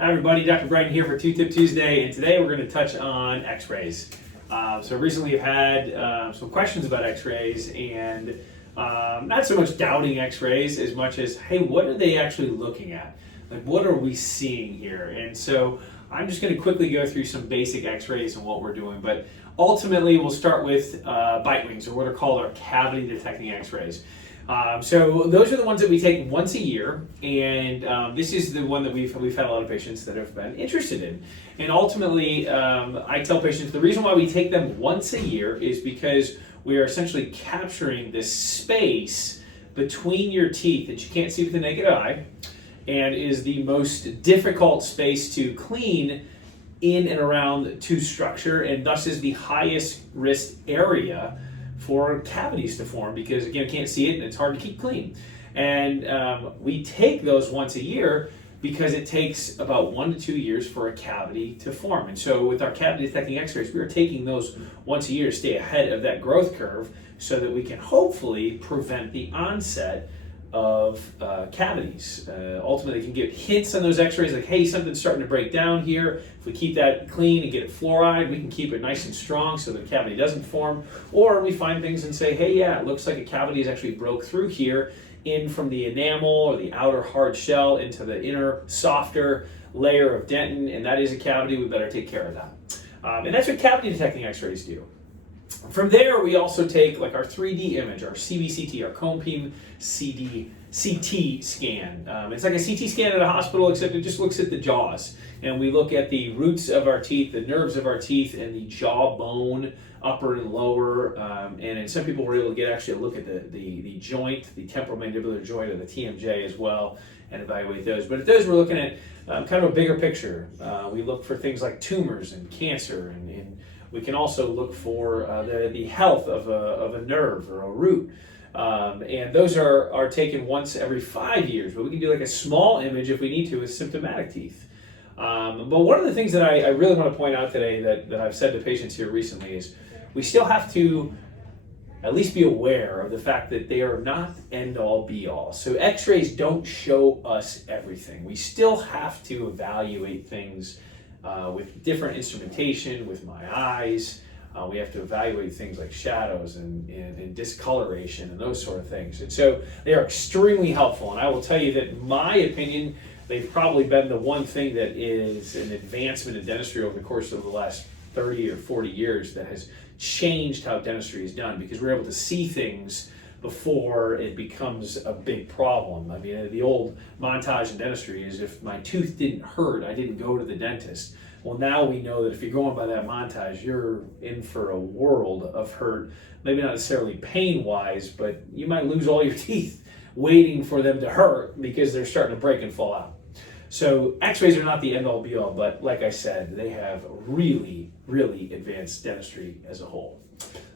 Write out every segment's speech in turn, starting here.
Hi everybody, Dr. Bryton here for Two Tip Tuesday, and today we're going to touch on x-rays. So recently I've had some questions about x-rays, and not so much doubting x-rays as much as, hey, what are they actually looking at? Like, what are we seeing here? And so I'm just going to quickly go through some basic x-rays and what we're doing, but ultimately we'll start with bite wings, or what are called our cavity detecting x-rays. So those are the ones that we take once a year, and this is the one that we've had a lot of patients that have been interested in. And ultimately, I tell patients the reason why we take them once a year is because we are essentially capturing this space between your teeth that you can't see with the naked eye, and is the most difficult space to clean in and around the tooth structure, and thus is the highest risk area for cavities to form, because again, can't see it and it's hard to keep clean. And we take those once a year because it takes about 1 to 2 years for a cavity to form. And so with our cavity detecting x-rays, we are taking those once a year to stay ahead of that growth curve so that we can hopefully prevent the onset of cavities. Ultimately, you can get hints on those x-rays like, hey, something's starting to break down here. If we keep that clean and get it fluoride, we can keep it nice and strong so the cavity doesn't form. Or we find things and say, hey, yeah, it looks like a cavity has actually broke through here in from the enamel or the outer hard shell into the inner softer layer of dentin, and that is a cavity. We better take care of that. And that's what cavity detecting x-rays do. From there, we also take like our 3D image, our CBCT, our cone beam CT scan. It's like a CT scan at a hospital, except it just looks at the jaws. And we look at the roots of our teeth, the nerves of our teeth, and the jawbone, upper and lower. And in some people were able to get actually a look at the joint, the temporomandibular joint, or the TMJ as well, and evaluate those. But at those, we're looking at kind of a bigger picture. We look for things like tumors and cancer, and we can also look for the health of a nerve or a root. And those are taken once every 5 years, but we can do like a small image if we need to with symptomatic teeth. But one of the things that I really want to point out today that I've said to patients here recently is we still have to at least be aware of the fact that they are not end-all be-all. So x-rays don't show us everything. We still have to evaluate things with different instrumentation, with my eyes. We have to evaluate things like shadows and discoloration and those sort of things. And so they are extremely helpful. And I will tell you that in my opinion, they've probably been the one thing that is an advancement in dentistry over the course of the last 30 or 40 years that has changed how dentistry is done, because we're able to see things before it becomes a big problem. I mean, the old montage in dentistry is if my tooth didn't hurt, I didn't go to the dentist. Well, now we know that if you're going by that montage, you're in for a world of hurt. Maybe not necessarily pain-wise, but you might lose all your teeth waiting for them to hurt because they're starting to break and fall out. So x-rays are not the end-all be-all, but like I said, they have really, really advanced dentistry as a whole.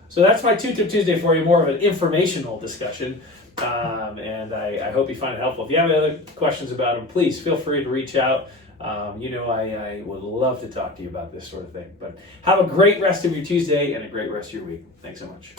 So that's my Two Tip Tuesday for you, more of an informational discussion, and I hope you find it helpful. If you have any other questions about them, please feel free to reach out. I would love to talk to you about this sort of thing. But have a great rest of your Tuesday and a great rest of your week. Thanks so much.